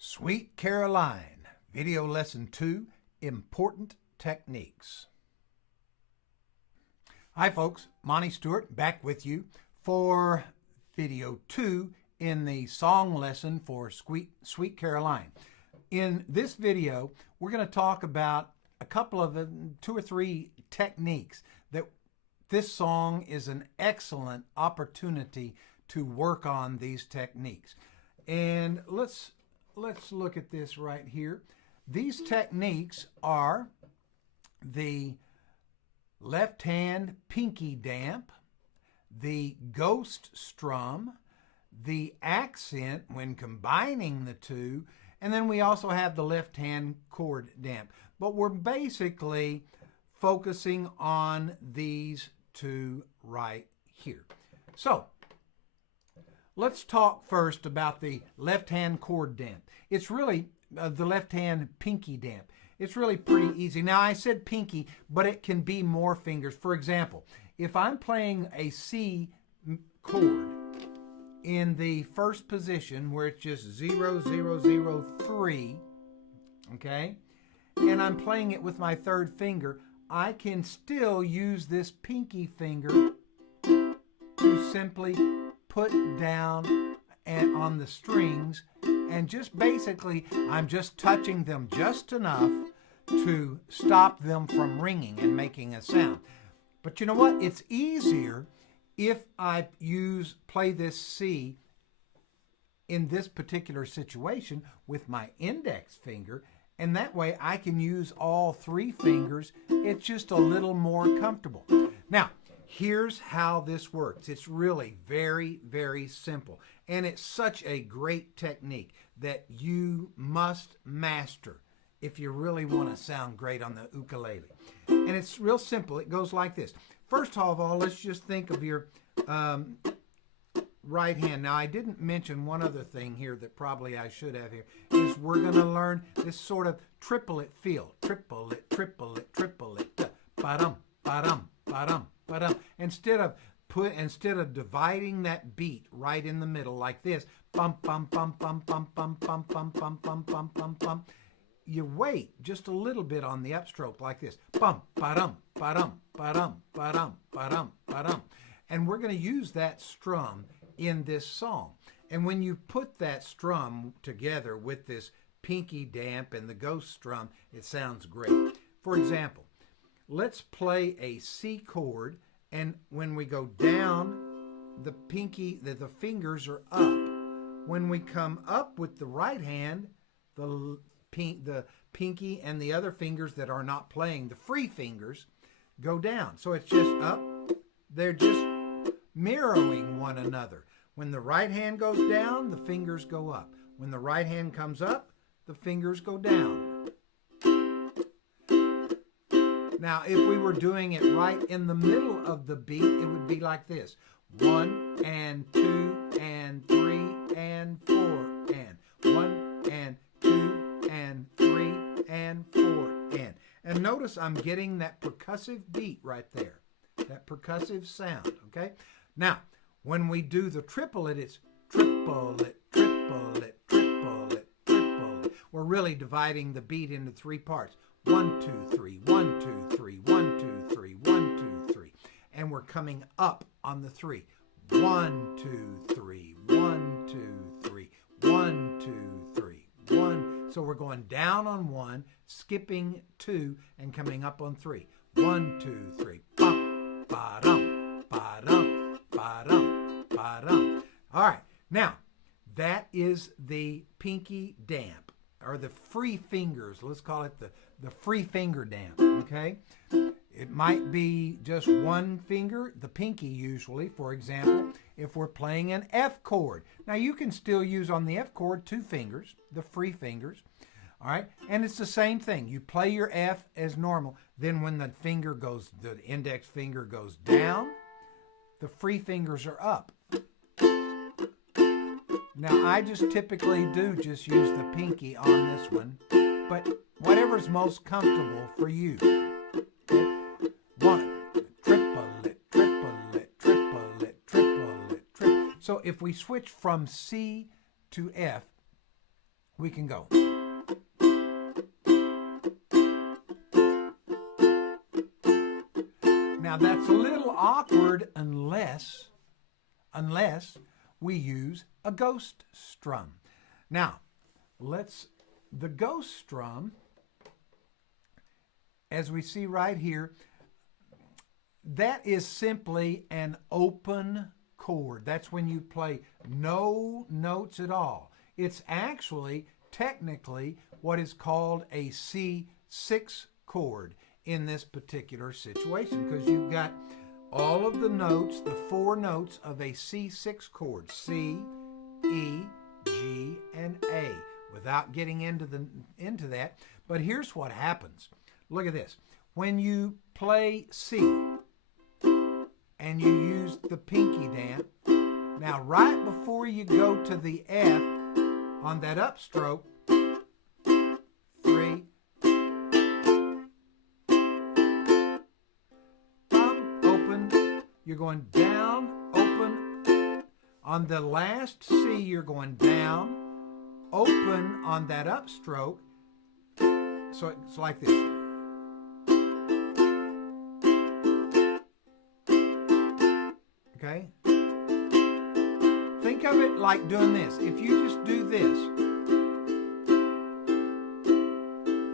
Sweet Caroline, Video Lesson 2, Important Techniques. Hi folks, Monty Stewart back with you for Video 2 in the song lesson for Sweet Caroline. In this video, we're going to talk about a couple of two or three techniques that this song is an excellent opportunity to work on these techniques. And let's look at this right here. These techniques are the left hand pinky damp, the ghost strum, the accent when combining the two, and then we also have the left hand chord damp. But we're basically focusing on these two right here. So let's talk first about the left hand chord damp. It's really the left hand pinky damp. It's really pretty easy. Now I said pinky, but it can be more fingers. For example, if I'm playing a C chord in the first position where it's just 0, 0, 0, 3, okay, and I'm playing it with my third finger, I can still use this pinky finger to simply put down and on the strings, and just basically I'm just touching them just enough to stop them from ringing and making a sound. But you know what? It's easier if I play this C in this particular situation with my index finger, and that way I can use all three fingers. It's just a little more comfortable. Now, here's how this works. It's really very, very simple. And it's such a great technique that you must master if you really want to sound great on the ukulele. And it's real simple. It goes like this. First of all, let's just think of your right hand. Now, I didn't mention one other thing here that probably I should have here, is we're going to learn this sort of triplet feel. Triplet, triplet, triplet. Ba-dum, ba-dum, ba-dum, ba-dum. Instead of dividing that beat right in the middle like this, bum, bum, bum, bum, bum, bum, bum, bum, bum, bum, bum, bum, bum, you wait just a little bit on the upstroke like this. Bum, ba-dum, ba-dum, ba-dum, ba-dum, ba-dum, ba-dum. And we're going to use that strum in this song. And when you put that strum together with this pinky damp and the ghost strum, it sounds great. For example, let's play a C chord, and when we go down, the fingers are up. When we come up with the right hand, the pinky and the other fingers that are not playing, the free fingers, go down. So it's just up. They're just mirroring one another. When the right hand goes down, the fingers go up. When the right hand comes up, the fingers go down. Now, if we were doing it right in the middle of the beat, it would be like this. 1 and 2 and 3 and 4 and 1 and 2 and 3 and 4 and notice I'm getting that percussive beat right there, that percussive sound, okay? Now, when we do the triplet, it's triplet, triplet, triplet, triplet. We're really dividing the beat into three parts. 1, 2, 3, 1, 2, 3, 1, 2, 3, 1, 2, 3. And we're coming up on the 3. 1, 2, 3, 1, 2, 3, 1, 2, 3, 1. So we're going down on 1, skipping 2, and coming up on 3. 1, 2, 3. Bum, ba-dum, ba-dum, ba-dum, ba-dum. All right. Now, that is the pinky damp, or the free fingers. Let's call it the free finger damp, okay? It might be just one finger, the pinky usually, for example, if we're playing an F chord. Now, you can still use on the F chord 2 fingers, the free fingers, all right? And it's the same thing. You play your F as normal. Then when the index finger goes down, the free fingers are up. Now, I just typically use the pinky on this one, but whatever's most comfortable for you. Okay? 1, triplet, triplet, triplet, triplet, triplet. So if we switch from C to F, we can go. Now that's a little awkward unless we use a ghost strum. Now, the ghost strum, as we see right here, that is simply an open chord. That's when you play no notes at all. It's actually, technically, what is called a C6 chord in this particular situation, because you've got all of the notes, the 4 notes of a C6 chord, C, E, G, and A, without getting into that. But here's what happens. Look at this. When you play C and you use the pinky damp, now right before you go to the F on that upstroke, 3, open, you're going down, open. On the last C, you're going down, open on that upstroke. So it's like this. Okay? Think of it like doing this. If you just do this,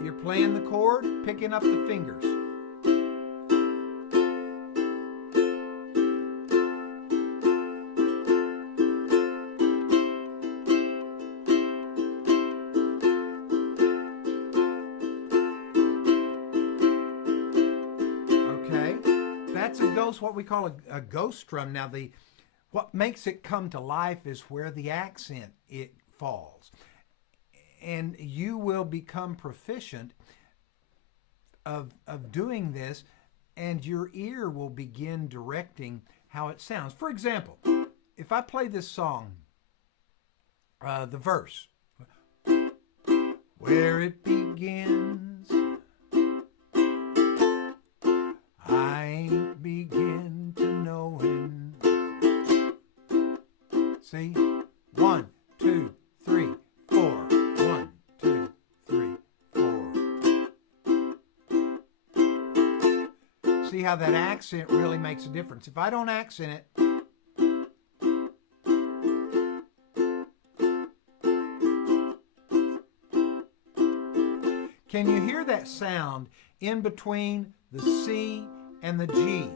you're playing the chord, picking up the fingers. What we call a ghost strum. Now, what makes it come to life is where the accent it falls, and you will become proficient of doing this, and your ear will begin directing how it sounds. For example, if I play this song, the verse, where it begins, begin to know him. See? 1, 2, 3, 4. 1, 2, 3, 4. See how that accent really makes a difference. If I don't accent it, can you hear that sound in between the C and the G?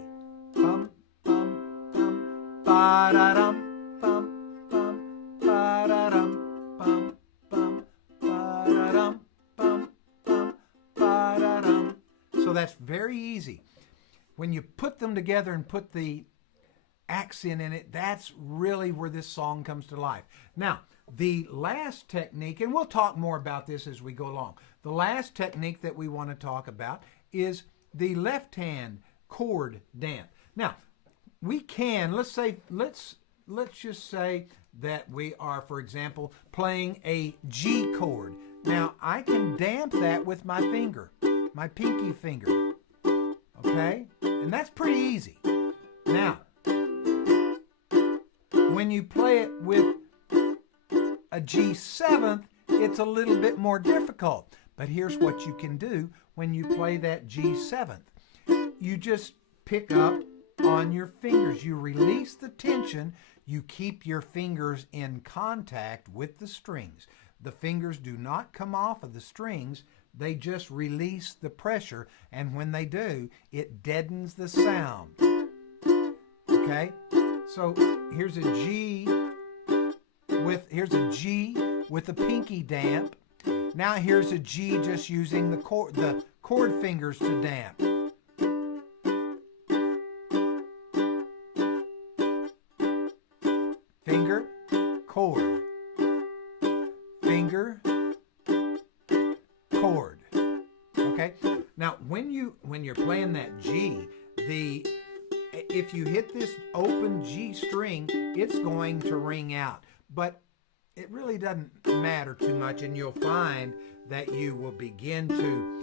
Bum, bum, bum, ba-da-dum, bum, bum, ba-da-dum, bum, bum, ba-da-dum, bum, bum, ba-da-dum. So that's very easy. When you put them together and put the accent in it, that's really where this song comes to life. Now, the last technique, and we'll talk more about this as we go along, the last technique that we want to talk about is the left hand chord damp. Now, we can, let's just say that we are, for example, playing a G chord. Now, I can damp that with my finger, my pinky finger, okay? And that's pretty easy. Now, when you play it with a G7th, it's a little bit more difficult. But here's what you can do when you play that G7th. You just pick up on your fingers. You release the tension. You keep your fingers in contact with the strings. The fingers do not come off of the strings. They just release the pressure. And when they do, it deadens the sound. Okay? So here's a G with a pinky damp. Now here's a G just using the chord fingers to damp. Finger, chord. Finger, chord. Okay? Now when you're playing that G, if you hit this open G string, it's going to ring out. But it really doesn't matter too much, and you'll find that you will begin to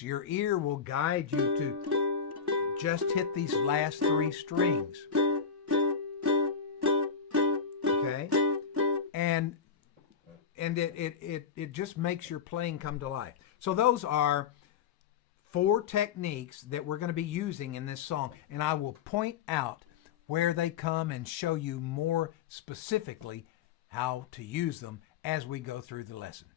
your ear will guide you to just hit these last 3 strings. Okay? And and it just makes your playing come to life. So those are 4 techniques that we're going to be using in this song, and I will point out where they come and show you more specifically how to use them as we go through the lesson.